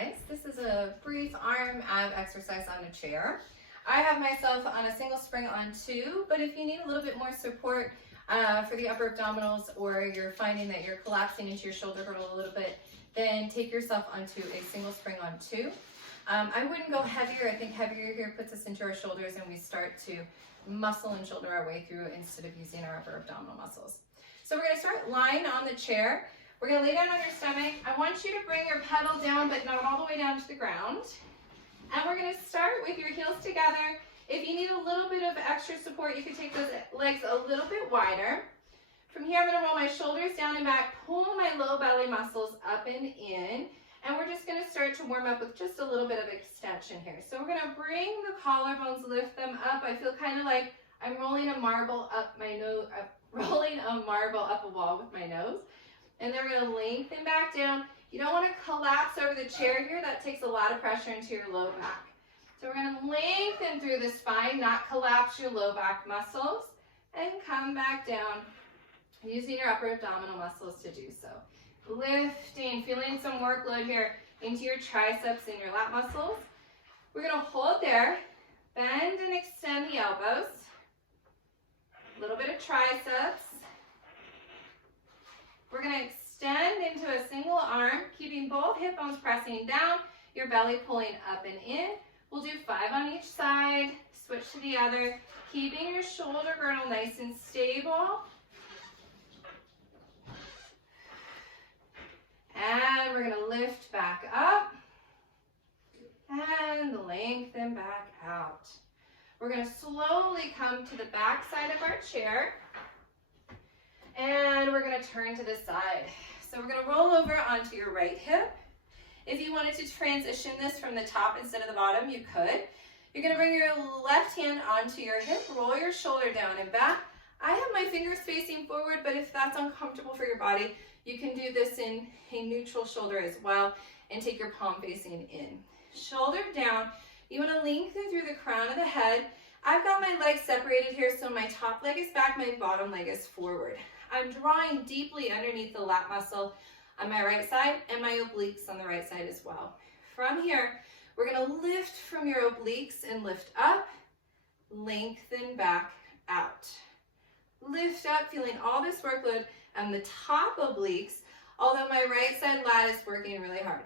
exercise. This is a brief arm ab exercise on a chair. I have myself on a single spring on 2, but if you need a little bit more support for the upper abdominals, or you're finding that you're collapsing into your shoulder girdle a little bit, then take yourself onto a single spring on 2. I wouldn't go heavier. I think heavier here puts us into our shoulders and we start to muscle and shoulder our way through instead of using our upper abdominal muscles. So we're going to start lying on the chair. We're going to lay down on your stomach. I want you to bring your pedal down, but not all the way down to the ground. And we're going to start with your heels together. If you need a little bit of extra support, you can take those legs a little bit wider. From here, I'm going to roll my shoulders down and back, pull my low belly muscles up and in. And we're just going to start to warm up with just a little bit of extension here. So we're going to bring the collarbones, lift them up. I feel kind of like I'm rolling a marble up my nose, rolling a marble up a wall with my nose. And then we're going to lengthen back down. You don't want to collapse over the chair here. That takes a lot of pressure into your low back. So we're going to lengthen through the spine, not collapse your low back muscles, and come back down using your upper abdominal muscles to do so. Lifting, feeling some workload here into your triceps and your lat muscles. We're going to hold there, bend and extend the elbows. A little bit of triceps. We're going to extend into a single arm, keeping both hip bones pressing down, your belly pulling up and in. We'll do 5 on each side, switch to the other, keeping your shoulder girdle nice and stable. And we're going to lift back up and lengthen back out. We're going to slowly come to the back side of our chair. And we're going to turn to the side. So we're going to roll over onto your right hip. If you wanted to transition this from the top instead of the bottom, you could. You're going to bring your left hand onto your hip, roll your shoulder down and back. I have my fingers facing forward, but if that's uncomfortable for your body, you can do this in a neutral shoulder as well and take your palm facing in. Shoulder down. You want to lengthen through the crown of the head. I've got my legs separated here, so my top leg is back, my bottom leg is forward. I'm drawing deeply underneath the lat muscle on my right side and my obliques on the right side as well. From here, we're going to lift from your obliques and lift up, lengthen back out. Lift up, feeling all this workload on the top obliques, although my right side lat is working really hard.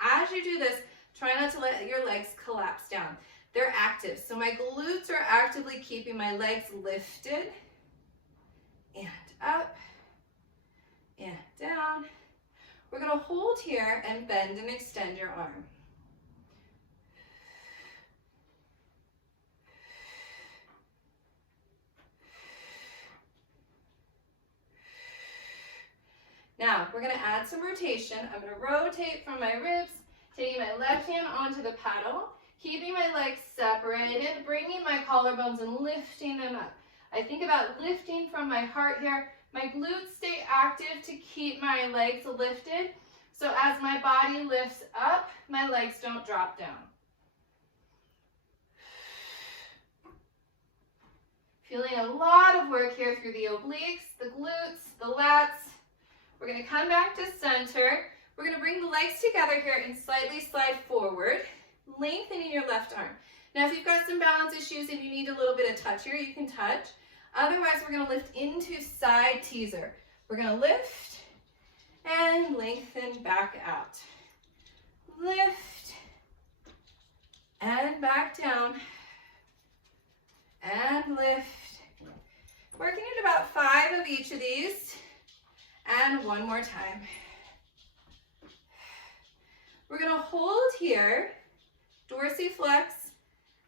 As you do this, try not to let your legs collapse down. They're active, so my glutes are actively keeping my legs lifted and up and down. We're going to hold here and bend and extend your arm. Now, we're going to add some rotation. I'm going to rotate from my ribs, taking my left hand onto the paddle, keeping my legs separated, bringing my collarbones and lifting them up. I think about lifting from my heart here. My glutes stay active to keep my legs lifted. So as my body lifts up, my legs don't drop down. Feeling a lot of work here through the obliques, the glutes, the lats. We're going to come back to center. We're going to bring the legs together here and slightly slide forward, lengthening your left arm. Now, if you've got some balance issues and you need a little bit of touch here, you can touch. Otherwise, we're going to lift into side teaser. We're going to lift and lengthen back out. Lift and back down and lift. Working at about 5 of each of these. And one more time. We're going to hold here, dorsiflex,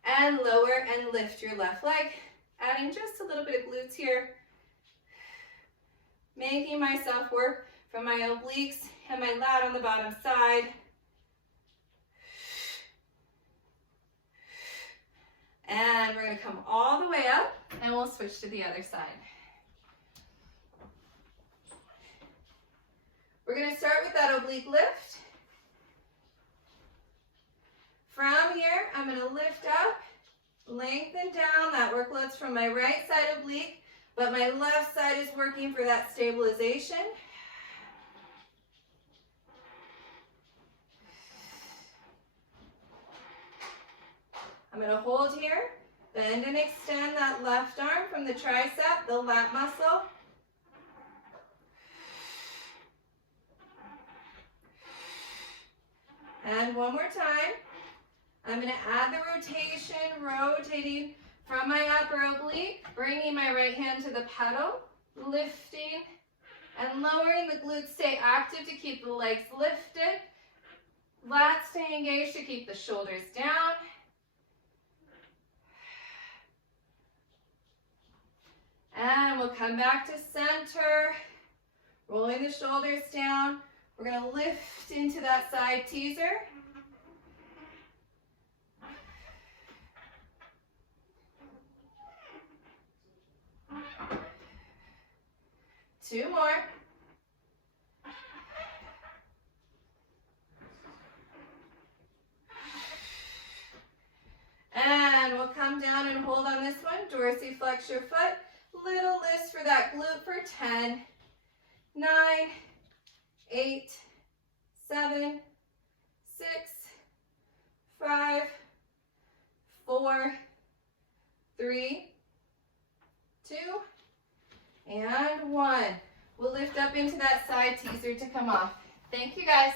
and lower and lift your left leg. Adding just a little bit of glutes here. Making myself work from my obliques and my lat on the bottom side. And we're going to come all the way up and we'll switch to the other side. We're going to start with that oblique lift. From here, I'm going to lift up, lengthen down. That workload's from my right side oblique, but my left side is working for that stabilization. I'm going to hold here, bend and extend that left arm from the tricep, the lat muscle. And one more time. I'm going to add the rotation, rotating from my upper oblique, bringing my right hand to the pedal, lifting and lowering. The glutes stay active to keep the legs lifted. Lats stay engaged to keep the shoulders down. And we'll come back to center, rolling the shoulders down. We're going to lift into that side teaser. Two more. And we'll come down and hold on this one. Dorsiflex your foot. Little lift for that glute for 10, 9, 8, 7, 6, 5, 4, 3, 2, and 1. We'll lift up into that side teaser to come off. Thank you, guys.